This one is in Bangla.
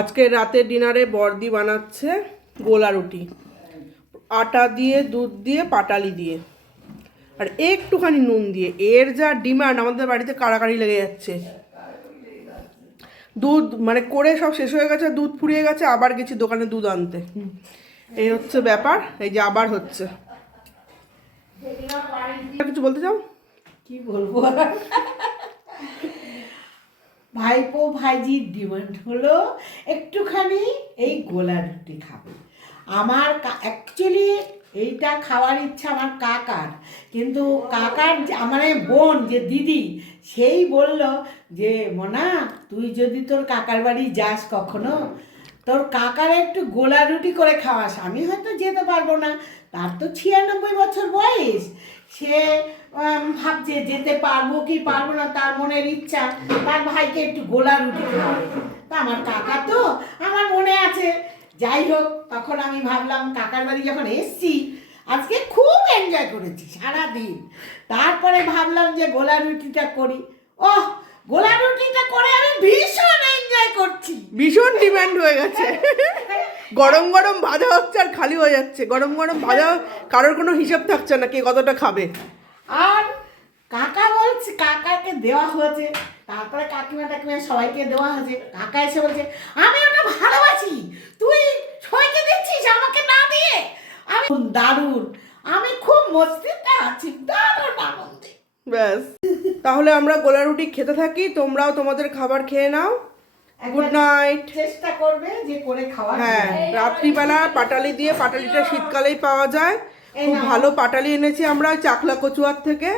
আজকে রাতের ডিনারে বর্দি বানাচ্ছে গোলা রুটি, আটা দিয়ে, দুধ দিয়ে, পাটালি দিয়ে, আর একটুখানি নুন দিয়ে। এর যা ডিমান্ড, আমাদের বাড়িতে কাড়াকাড়ি লেগে যাচ্ছে। দুধ মানে করে সব শেষ হয়ে গেছে, দুধ ফুরিয়ে গেছে, আবার গেছি দোকানে দুধ আনতে। এই হচ্ছে ব্যাপার, এই যে আবার হচ্ছে। কিছু বলতে চাও? কি বলবো, ভাইপো ভাইজির ডিমান্ড হলো একটুখানি এই গোলা রুটি খাবে। আমার অ্যাকচুয়ালি এইটা খাওয়ার ইচ্ছা আমার কাকার, কিন্তু কাকার আমার বোন যে দিদি, সেই বলল যে মোনা তুই যদি তোর কাকার বাড়ি যাস কখনো, তোর কাকার একটু গোলা রুটি করে খাওয়াস। আমি হয়তো যেতে পারবো না, তার তো 96 বছর বয়স, সে ভাবছে যেতে পারবো কি পারবো না, তার মনের ইচ্ছা তার ভাইকে একটু গোলা রুটি খাওয়াবে। তা আমার কাকা তো আমার মনে আছে। যাই হোক, তখন আমি ভাবলাম কাকার বাড়ি যখন এসছি আজকে খুব এনজয় করেছি সারাদিন। তারপরে ভাবলাম যে গোলা রুটিটা করি। ওহ, গোলা রুটিটা করে আমি ভীষণ এনজয় করছি। ভীষণ ডিমান্ড হয়ে গেছে। গরম গরম ভাজা হচ্ছে আর খালি হয়ে যাচ্ছে। গরম গরম ভাজা, কারোর কোনো হিসাব থাকছে না কে কতটা খাবে। আর কাকা বলছে, কাকাকে দেওয়া হয়েছে, তারপরে কাকিমা টাকিমা সবাইকে দেওয়া হয়েছে। কাকা এসে বলছে আমি ওটা ভালোবাসি, তুই সবাইকে দিচ্ছিস আমাকে না দিয়ে। আমি দারুণ, আমি খুব মস্তিতে আছি, দারুণ আনন্দে। ব্যাস, তাহলে আমরা গোলা রুটি খেতে থাকি, তোমরাও তোমাদের খাবার খেয়ে নাও। Good night. চেষ্টা করবে যে করে খাওয়া। হ্যাঁ, রাত্রিবেলা পাটালি দিয়ে, পাটালিটা শীতকালেই পাওয়া যায়, খুব ভালো পাটালি এনেছি আমরা চাকলা কচুয়ার থেকে।